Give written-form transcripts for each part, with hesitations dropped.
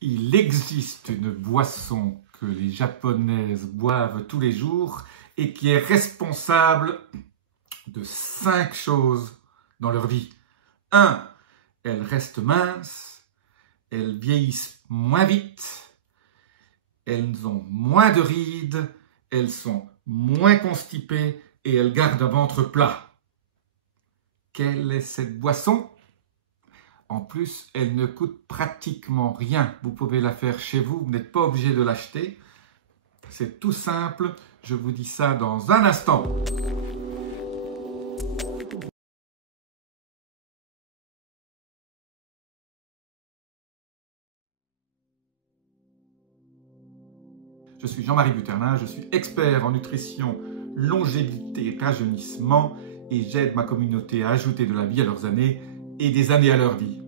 Il existe une boisson que les Japonaises boivent tous les jours et qui est responsable de 5 choses dans leur vie. 1. Elles restent minces, elles vieillissent moins vite, elles ont moins de rides, elles sont moins constipées et elles gardent un ventre plat. Quelle est cette boisson ? En plus, elle ne coûte pratiquement rien. Vous pouvez la faire chez vous, vous n'êtes pas obligé de l'acheter. C'est tout simple, je vous dis ça dans un instant. Je suis Jean-Marie Buternin, je suis expert en nutrition, longévité, rajeunissement et j'aide ma communauté à ajouter de la vie à leurs années et des années à leur vie.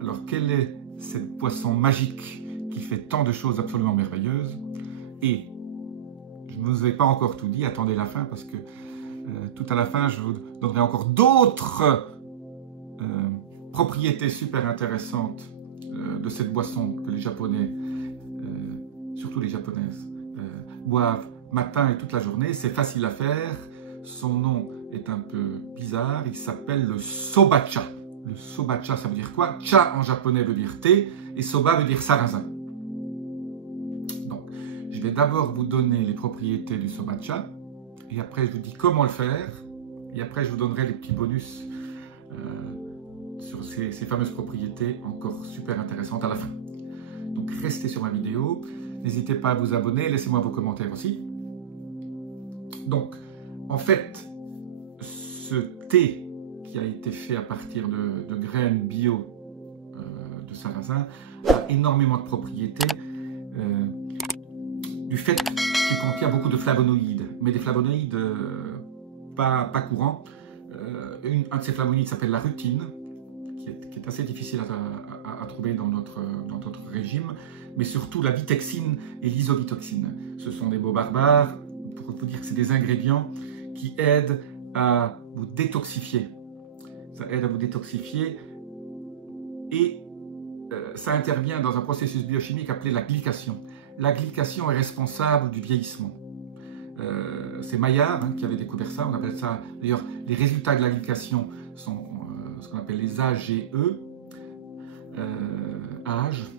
Alors, quelle est cette boisson magique qui fait tant de choses absolument merveilleuses? Et je ne vous ai pas encore tout dit, attendez la fin parce que tout à la fin, je vous donnerai encore d'autres propriétés super intéressantes de cette boisson que les Japonais, surtout les Japonaises, boivent matin et toute la journée. C'est facile à faire, son nom est un peu bizarre, il s'appelle le sobacha. Le sobacha, ça veut dire quoi? Cha en japonais veut dire thé et soba veut dire sarrasin. Donc, je vais d'abord vous donner les propriétés du sobacha et après je vous dis comment le faire et après je vous donnerai les petits bonus sur ces fameuses propriétés encore super intéressantes à la fin. Donc, restez sur ma vidéo, n'hésitez pas à vous abonner, laissez-moi vos commentaires aussi. Donc, en fait, ce thé qui a été fait à partir de graines bio de sarrasin a énormément de propriétés du fait qu'il contient beaucoup de flavonoïdes, mais des flavonoïdes pas courants. Un de ces flavonoïdes s'appelle la rutine, qui est assez difficile à trouver dans notre régime, mais surtout la vitexine et l'isovitoxine. Ce sont des mots barbares pour vous dire que c'est des ingrédients qui aident à vous détoxifier. Ça aide à vous détoxifier et ça intervient dans un processus biochimique appelé la glycation. La glycation est responsable du vieillissement. C'est Maillard qui avait découvert ça, on appelle ça, d'ailleurs, les résultats de la glycation sont ce qu'on appelle les AGE, âge,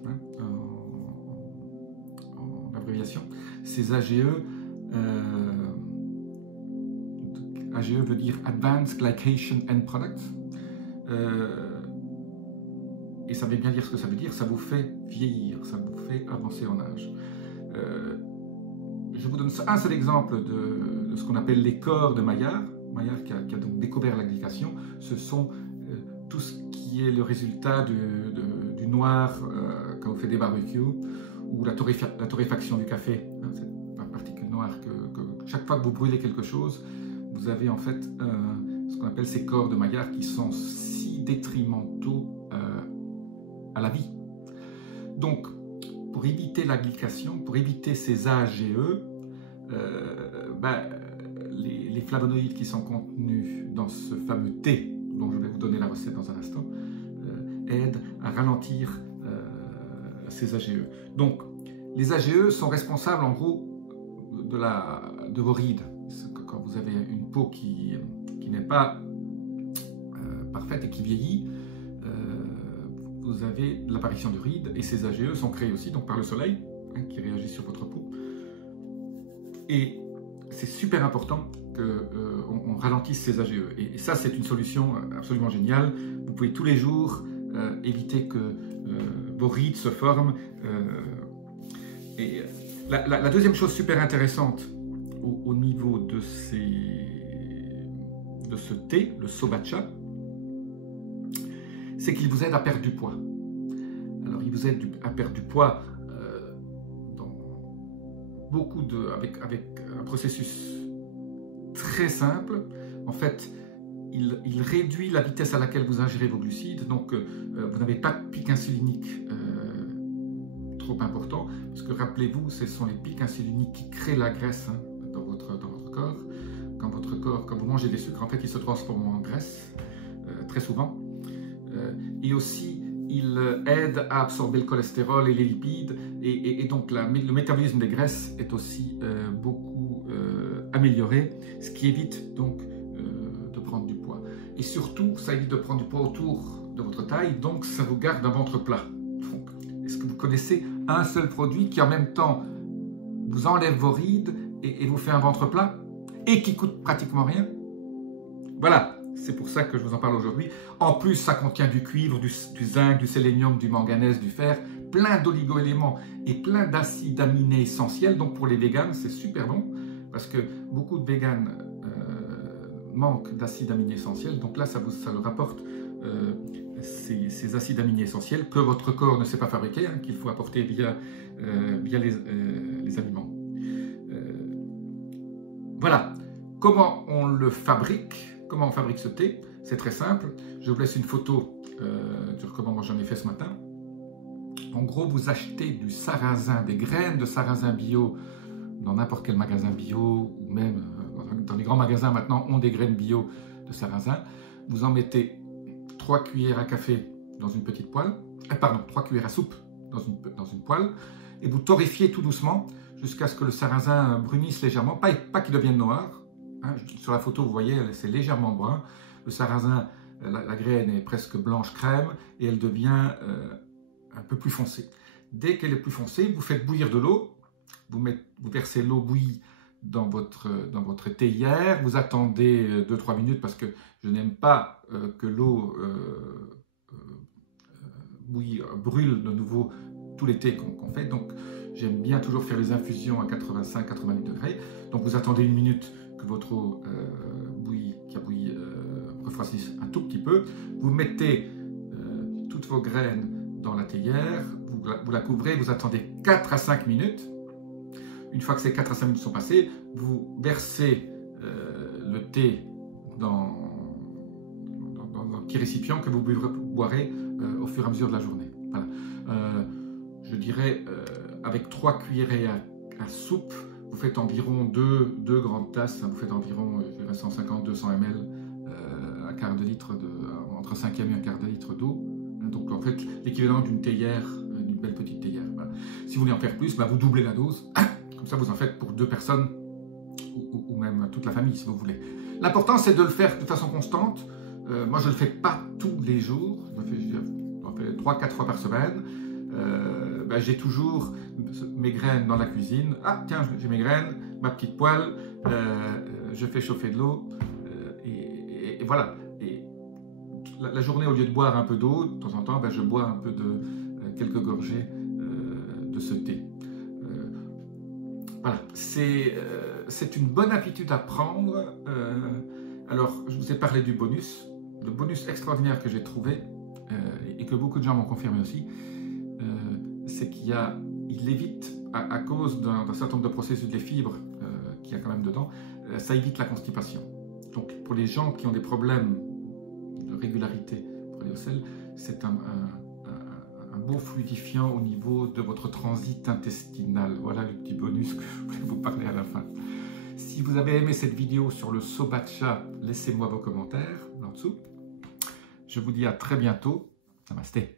en abréviation. Ces AGE, AGE veut dire Advanced Glycation End Product. Et ça veut bien dire ce que ça veut dire, ça vous fait vieillir, ça vous fait avancer en âge. Je vous donne un seul exemple de ce qu'on appelle les corps de Maillard. Maillard qui a donc découvert la glycation, ce sont tout ce qui est le résultat du noir quand vous faites des barbecues ou la torréfaction du café. Cette particule noire que chaque fois que vous brûlez quelque chose, vous avez en fait ce qu'on appelle ces corps de Maillard qui sont si détrimentaux à la vie. Donc, pour éviter la glycation, pour éviter ces AGE, les flavonoïdes qui sont contenus dans ce fameux thé, dont je vais vous donner la recette dans un instant, aident à ralentir ces AGE. Donc, les AGE sont responsables en gros de vos rides. Quand vous avez une peau qui n'est pas parfaite et qui vieillit, vous avez l'apparition de rides et ces AGE sont créés aussi donc par le soleil qui réagit sur votre peau. Et c'est super important qu'on ralentisse ces AGE. Et ça, c'est une solution absolument géniale. Vous pouvez tous les jours éviter que vos rides se forment. Et la deuxième chose super intéressante au niveau de ce thé, le sobacha, c'est qu'il vous aide à perdre du poids. Alors, il vous aide à perdre du poids avec un processus très simple. En fait, il réduit la vitesse à laquelle vous ingérez vos glucides, donc vous n'avez pas de pic insulinique trop important, parce que rappelez-vous, ce sont les pics insuliniques qui créent la graisse dans votre corps. Quand vous mangez des sucres, en fait, ils se transforment en graisse très souvent. Et aussi, il aide à absorber le cholestérol et les lipides, et donc le métabolisme des graisses est aussi beaucoup amélioré, ce qui évite donc de prendre du poids. Et surtout, ça évite de prendre du poids autour de votre taille, donc ça vous garde un ventre plat. Est-ce que vous connaissez un seul produit qui en même temps vous enlève vos rides et vous fait un ventre plat et qui coûte pratiquement rien? Voilà, c'est pour ça que je vous en parle aujourd'hui. En plus, ça contient du cuivre, du zinc, du sélénium, du manganèse, du fer, plein d'oligo-éléments et plein d'acides aminés essentiels. Donc pour les véganes, c'est super bon parce que beaucoup de véganes manquent d'acides aminés essentiels. Donc là, ça leur apporte ces acides aminés essentiels que votre corps ne sait pas fabriquer, hein, qu'il faut apporter via les aliments. Voilà, comment on le fabrique, comment on fabrique ce thé, c'est très simple. Je vous laisse une photo sur comment moi j'en ai fait ce matin. En gros, vous achetez du sarrasin, des graines de sarrasin bio dans n'importe quel magasin bio, ou même dans les grands magasins maintenant ont des graines bio de sarrasin. Vous en mettez 3 cuillères à café dans une petite poêle, 3 cuillères à soupe dans une poêle, et vous torréfiez tout doucement jusqu'à ce que le sarrasin brunisse légèrement, pas qu'il devienne noir. Hein, sur la photo, vous voyez, c'est légèrement brun. Le sarrasin, la graine est presque blanche crème et elle devient un peu plus foncée. Dès qu'elle est plus foncée, vous faites bouillir de l'eau, vous versez l'eau bouillie dans votre théière, vous attendez 2-3 minutes parce que je n'aime pas que l'eau brûle de nouveau tous les thés qu'on fait, donc j'aime bien toujours faire les infusions à 85-90 degrés. Donc vous attendez 1 minute que votre eau qui a bouilli refroidisse un tout petit peu, vous mettez toutes vos graines dans la théière, vous la couvrez, vous attendez 4 à 5 minutes. Une fois que ces 4 à 5 minutes sont passées, vous versez le thé dans un petit récipient que vous boirez au fur et à mesure de la journée. Voilà. Je dirais, avec 3 cuillerées à soupe, vous faites environ 2 grandes tasses, vous faites environ 150-200 ml, un quart de litre, entre 1/5 et un quart de litre d'eau. Donc en fait, l'équivalent d'une théière, d'une belle petite théière. Voilà. Si vous voulez en faire plus, vous doublez la dose. Comme ça, vous en faites pour 2 personnes ou même toute la famille, si vous voulez. L'important, c'est de le faire de façon constante. Moi, je ne le fais pas tous les jours. Je fais 3-4 fois par semaine. J'ai toujours mes graines dans la cuisine. Ah, tiens, j'ai mes graines, ma petite poêle. Je fais chauffer de l'eau. Et voilà. Et la journée, au lieu de boire un peu d'eau, de temps en temps, je bois un peu quelques gorgées de ce thé. Voilà, c'est une bonne habitude à prendre. Alors, je vous ai parlé du bonus. Le bonus extraordinaire que j'ai trouvé, et que beaucoup de gens m'ont confirmé aussi, c'est qu'il évite, à cause d'un certain nombre de processus des fibres qu'il y a quand même dedans, ça évite la constipation. Donc, pour les gens qui ont des problèmes de régularité pour aller au sel, c'est un bon fluidifiant au niveau de votre transit intestinal. Voilà le petit bonus que je voulais vous parler à la fin. Si vous avez aimé cette vidéo sur le sobacha, laissez-moi vos commentaires en dessous. Je vous dis à très bientôt. Namasté.